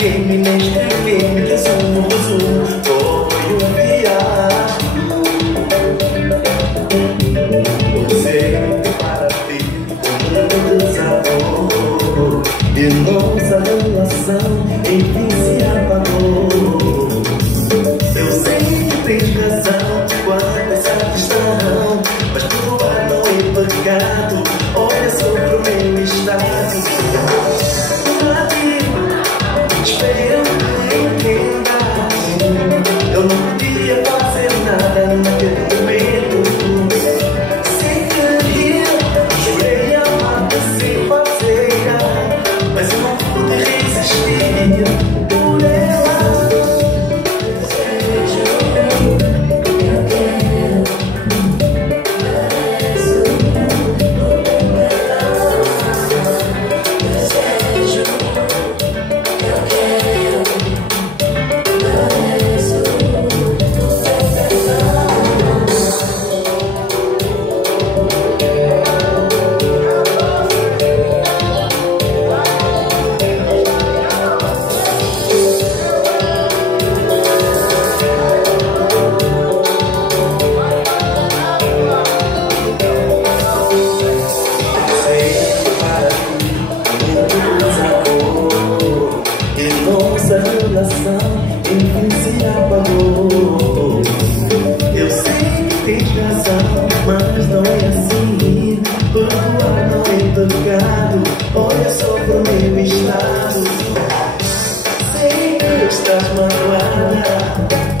Me escrever, me resumo, foi viagem. Você para ti, um desamor, e nossa relação enfim se apagou. Eu sei que tens razão quanto a essa questão, mas perdoar não é pecado. Olha sobre o meu estado. Espero que entendas. Eu não podia fazer nada naquele momento. Sem querer, jurei amar-te sem fazer, mas eu não pude resistir por ela. Nossa relação enfim se apagou. Eu sei que tens razão, mas não é assim. Perdoar não é pecado. Olha só pro meu estado. Sei que estás magoada.